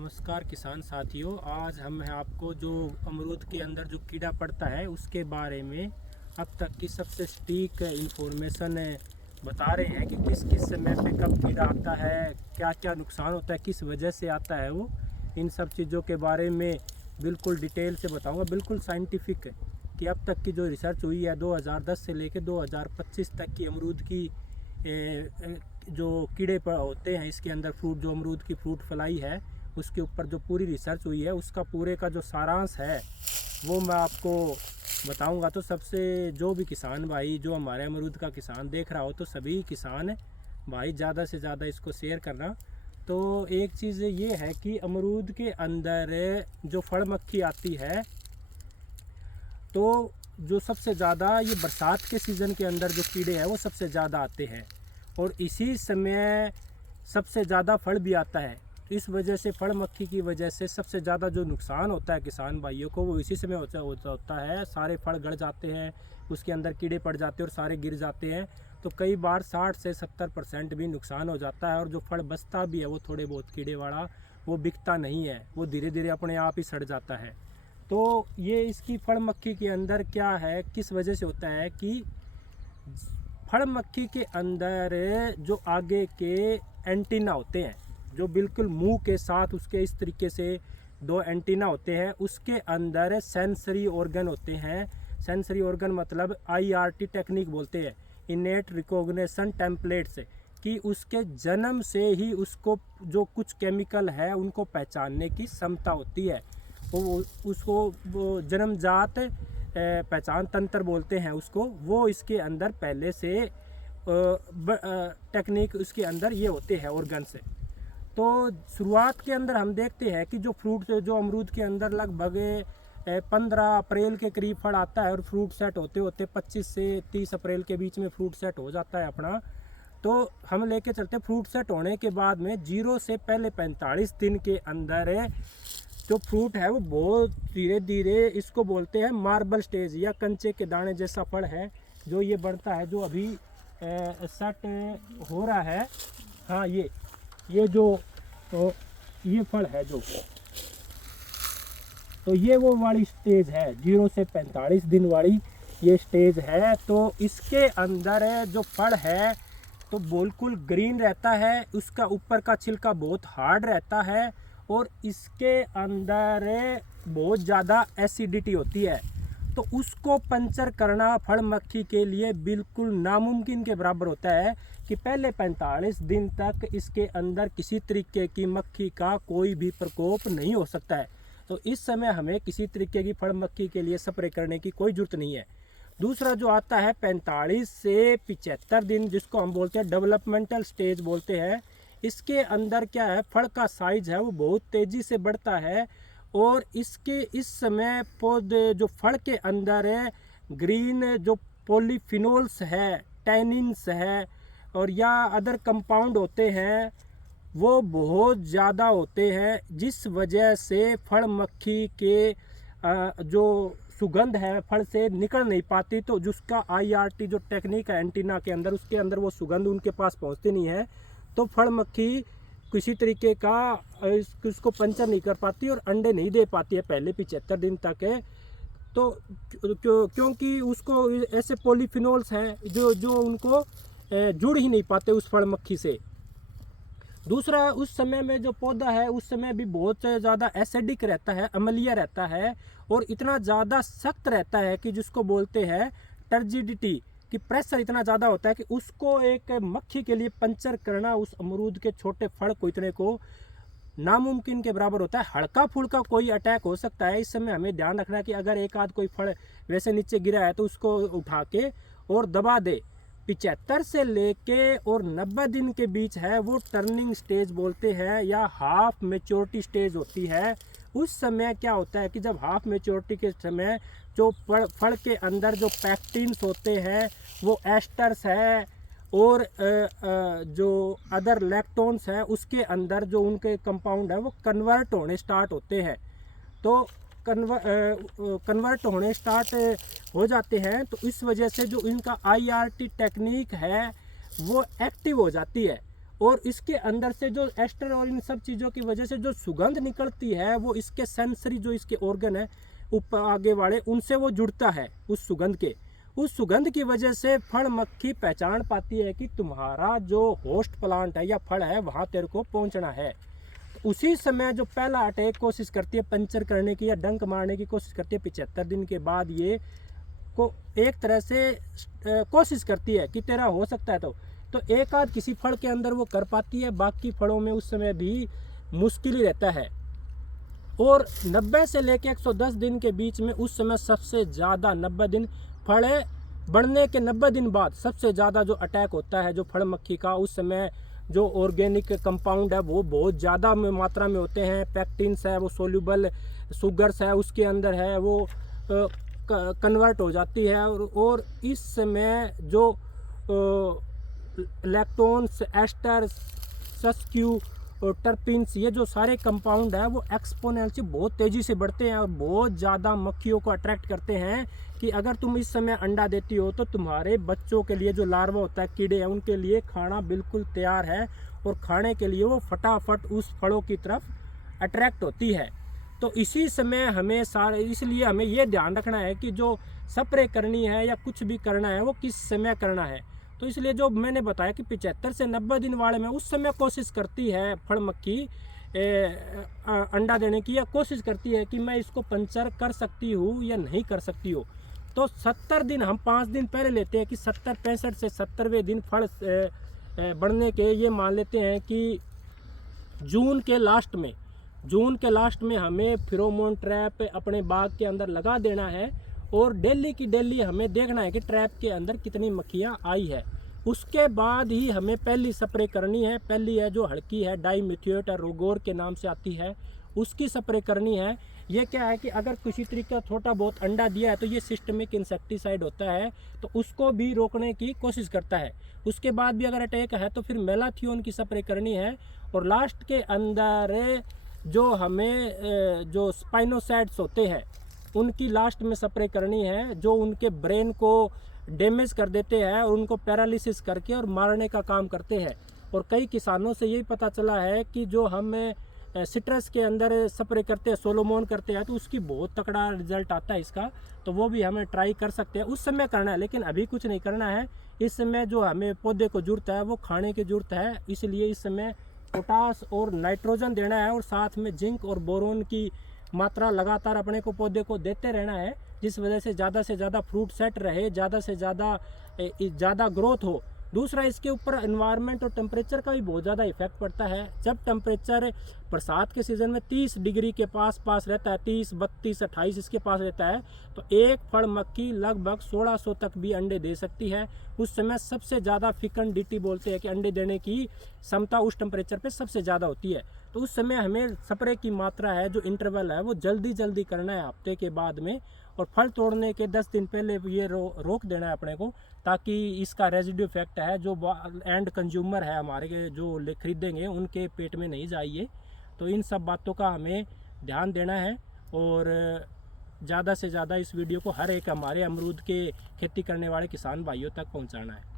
नमस्कार किसान साथियों। आज हम हैं आपको जो अमरूद के अंदर जो कीड़ा पड़ता है उसके बारे में अब तक की सबसे सटीक इंफॉर्मेशन बता रहे हैं कि किस किस समय पे कब कीड़ा आता है, क्या क्या नुकसान होता है, किस वजह से आता है वो। इन सब चीज़ों के बारे में बिल्कुल डिटेल से बताऊंगा, बिल्कुल साइंटिफिक कि अब तक की जो रिसर्च हुई है 2010 से लेकर 2025 तक की अमरूद की जो कीड़े पर होते हैं इसके अंदर, फ्रूट जो अमरूद की फ्रूट फ्लाई है उसके ऊपर जो पूरी रिसर्च हुई है उसका पूरे का जो सारांश है वो मैं आपको बताऊंगा। तो सबसे जो भी किसान भाई जो हमारे अमरूद का किसान देख रहा हो तो सभी किसान भाई ज़्यादा से ज़्यादा इसको शेयर करना। तो एक चीज़ ये है कि अमरूद के अंदर जो फड़ मक्खी आती है तो जो सबसे ज़्यादा ये बरसात के सीज़न के अंदर जो कीड़े हैं वो सबसे ज़्यादा आते हैं और इसी समय सबसे ज़्यादा फल भी आता है। इस वजह से फड़ मक्खी की वजह से सबसे ज़्यादा जो नुकसान होता है किसान भाइयों को वो इसी समय होता है। सारे फल गड़ जाते हैं, उसके अंदर कीड़े पड़ जाते हैं और सारे गिर जाते हैं। तो कई बार 60 से 70% भी नुकसान हो जाता है और जो फल बचता भी है वो थोड़े बहुत कीड़े वाला वो बिकता नहीं है, वो धीरे धीरे अपने आप ही सड़ जाता है। तो ये इसकी फड़ मक्खी के अंदर क्या है, किस वजह से होता है कि फड़ मक्खी के अंदर जो आगे के एंटीना होते हैं, जो बिल्कुल मुंह के साथ उसके इस तरीके से दो एंटीना होते हैं, उसके अंदर सेंसरी ऑर्गन होते हैं। सेंसरी ऑर्गन मतलब IRT टेक्निक बोलते हैं, इनेट रिकॉग्निशन टेम्पलेट्स, कि उसके जन्म से ही उसको जो कुछ केमिकल है उनको पहचानने की क्षमता होती है। वो उसको जन्मजात पहचान तंत्र बोलते हैं उसको। वो इसके अंदर पहले से टेक्निक उसके अंदर ये होते हैं ऑर्गन से। तो शुरुआत के अंदर हम देखते हैं कि जो फ्रूट जो अमरूद के अंदर लगभग 15 अप्रैल के करीब फल आता है और फ्रूट सेट होते होते 25 से 30 अप्रैल के बीच में फ्रूट सेट हो जाता है अपना। तो हम लेके चलते फ्रूट सेट होने के बाद में 0 से पहले 45 दिन के अंदर जो फ्रूट है वो बहुत धीरे धीरे, इसको बोलते हैं मार्बल स्टेज या कंचे के दाने जैसा फल है जो ये बढ़ता है, जो अभी सेट हो रहा है। हाँ, ये जो तो ये फल है जो, तो ये वो वाली स्टेज है 0 से 45 दिन वाली ये स्टेज है। तो इसके अंदर जो फल है तो बिल्कुल ग्रीन रहता है, उसका ऊपर का छिलका बहुत हार्ड रहता है और इसके अंदर बहुत ज़्यादा एसिडिटी होती है। तो उसको पंचर करना फड़ मक्खी के लिए बिल्कुल नामुमकिन के बराबर होता है कि पहले 45 दिन तक इसके अंदर किसी तरीके की मक्खी का कोई भी प्रकोप नहीं हो सकता है। तो इस समय हमें किसी तरीके की फड़ मक्खी के लिए स्प्रे करने की कोई ज़रूरत नहीं है। दूसरा जो आता है 45 से 75 दिन, जिसको हम बोलते हैं डेवलपमेंटल स्टेज बोलते हैं। इसके अंदर क्या है, फल का साइज है वो बहुत तेज़ी से बढ़ता है और इसके इस समय पौधे जो फल के अंदर है ग्रीन जो पॉलीफिनोल्स है, टैनिन्स है और या अदर कंपाउंड होते हैं वो बहुत ज़्यादा होते हैं, जिस वजह से फल मक्खी के जो सुगंध है फल से निकल नहीं पाती। तो जिसका IRT जो टेक्निक है एंटीना के अंदर, उसके अंदर वो सुगंध उनके पास पहुंचती नहीं है। तो फड़ मक्खी किसी तरीके का इसको पंचर नहीं कर पाती और अंडे नहीं दे पाती है पहले 75 दिन तक है। तो क्योंकि उसको ऐसे पॉलीफिनोल्स हैं जो उनको जुड़ ही नहीं पाते उस फड़ मक्खी से। दूसरा, उस समय में जो पौधा है उस समय भी बहुत ज़्यादा एसिडिक रहता है, अम्लीय रहता है और इतना ज़्यादा सख्त रहता है कि जिसको बोलते हैं टर्जिडिटी, कि प्रेशर इतना ज़्यादा होता है कि उसको एक मक्खी के लिए पंचर करना उस अमरूद के छोटे फल को इतने को नामुमकिन के बराबर होता है। हल्का फुल्का कोई अटैक हो सकता है। इस समय हमें ध्यान रखना है कि अगर एक आध कोई फल वैसे नीचे गिरा है तो उसको उठा के और दबा दे। 75 से लेके और 90 दिन के बीच है वो टर्निंग स्टेज बोलते हैं या हाफ मेच्योरिटी स्टेज होती है। उस समय क्या होता है कि जब हाफ मेच्योरिटी के समय जो फल के अंदर जो पैक्टिन्स होते हैं वो एस्टर्स है और जो अदर लैक्टोन्स है उसके अंदर जो उनके कंपाउंड है वो कन्वर्ट होने स्टार्ट होते हैं। तो कन्वर्ट होने स्टार्ट हो जाते हैं। तो इस वजह से जो इनका IRT टेक्निक है वो एक्टिव हो जाती है और इसके अंदर से जो एस्टर और इन सब चीज़ों की वजह से जो सुगंध निकलती है वो इसके सेंसरी जो इसके ऑर्गन है ऊपर आगे वाले उनसे वो जुड़ता है उस सुगंध के। उस सुगंध की वजह से फड़ मक्खी पहचान पाती है कि तुम्हारा जो होस्ट प्लांट है या फल है वहाँ तेरे को पहुँचना है। उसी समय जो पहला अटैक कोशिश करती है पंचर करने की या डंक मारने की कोशिश करती है, 75 दिन के बाद ये को एक तरह से कोशिश करती है कि तेरा हो सकता है। तो एक आध किसी फल के अंदर वो कर पाती है, बाकी फलों में उस समय भी मुश्किल ही रहता है। और 90 से लेकर 110 दिन के बीच में उस समय सबसे ज़्यादा 90 दिन फल बढ़ने के 90 दिन बाद सबसे ज़्यादा जो अटैक होता है जो फड़ मक्खी का, उस समय जो ऑर्गेनिक कंपाउंड है वो बहुत ज़्यादा मात्रा में होते हैं। पैक्टिन्स है वो सोल्यूबल शुगर्स है उसके अंदर है वो कन्वर्ट हो जाती है। और इस समय जो लैक्टोन्स, एस्टर, सस्क्यू और टर्पिन्स ये जो सारे कंपाउंड है वो एक्सपोनेंशियल बहुत तेज़ी से बढ़ते हैं और बहुत ज़्यादा मक्खियों को अट्रैक्ट करते हैं कि अगर तुम इस समय अंडा देती हो तो तुम्हारे बच्चों के लिए जो लार्वा होता है, कीड़े हैं, उनके लिए खाना बिल्कुल तैयार है और खाने के लिए वो फटाफट उस फलों की तरफ अट्रैक्ट होती है। तो इसी समय हमें इसलिए हमें ये ध्यान रखना है कि जो स्प्रे करनी है या कुछ भी करना है वो किस समय करना है। तो इसलिए जो मैंने बताया कि 75 से 90 दिन वाले में उस समय कोशिश करती है फड़ मक्खी अंडा देने की, या कोशिश करती है कि मैं इसको पंचर कर सकती हूँ या नहीं कर सकती हूँ। तो 70 दिन हम 5 दिन पहले लेते हैं कि 65 से 70वें दिन फल बढ़ने के, ये मान लेते हैं कि जून के लास्ट में हमें फेरोमोन ट्रैप अपने बाग के अंदर लगा देना है और डेली की डेली हमें देखना है कि ट्रैप के अंदर कितनी मक्खियाँ आई है। उसके बाद ही हमें पहली स्प्रे करनी है। पहली है जो हल्की है, डाइमिथ्योएट और रोगोर के नाम से आती है, उसकी स्प्रे करनी है। ये क्या है कि अगर किसी तरीके का छोटा बहुत अंडा दिया है तो ये सिस्टमिक इंसेक्टिसाइड होता है, तो उसको भी रोकने की कोशिश करता है। उसके बाद भी अगर अटैक है तो फिर मेलाथियोन की स्प्रे करनी है। और लास्ट के अंदर जो हमें जो स्पाइनोसाइड्स होते हैं उनकी लास्ट में स्प्रे करनी है, जो उनके ब्रेन को डैमेज कर देते हैं और उनको पैरालिसिस करके और मारने का काम करते हैं। और कई किसानों से यही पता चला है कि जो हम सिट्रस के अंदर स्प्रे करते हैं, सोलोमोन करते हैं, तो उसकी बहुत तगड़ा रिजल्ट आता है इसका। तो वो भी हमें ट्राई कर सकते हैं, उस समय करना है, लेकिन अभी कुछ नहीं करना है। इस समय जो हमें पौधे को जरूरत है वो खाने की जरूरत है, इसलिए इस समय पोटास और नाइट्रोजन देना है और साथ में जिंक और बोरोन की मात्रा लगातार अपने को पौधे को देते रहना है, जिस वजह से ज़्यादा फ्रूट सेट रहे, ज़्यादा से ज़्यादा ग्रोथ हो। दूसरा, इसके ऊपर एनवायरनमेंट और टेम्परेचर का भी बहुत ज़्यादा इफेक्ट पड़ता है। जब टेम्परेचर बरसात के सीज़न में 30 डिग्री के पास रहता है, 30, 32, 28 इसके पास रहता है, तो एक फड़ मक्खी लगभग 1600 तक भी अंडे दे सकती है। उस समय सबसे ज़्यादा फिकंडिटी बोलते हैं कि अंडे देने की क्षमता उस टेम्परेचर पे सबसे ज़्यादा होती है। तो उस समय हमें स्प्रे की मात्रा है, जो इंटरवल है, वो जल्दी करना है हफ्ते के बाद में, और फल तोड़ने के 10 दिन पहले ये रोक देना है अपने को, ताकि इसका रेजिड्यू इफेक्ट है जो एंड कंज्यूमर है हमारे जो खरीदेंगे उनके पेट में नहीं जाइए। तो इन सब बातों का हमें ध्यान देना है और ज़्यादा से ज़्यादा इस वीडियो को हर एक हमारे अमरूद के खेती करने वाले किसान भाइयों तक पहुंचाना है।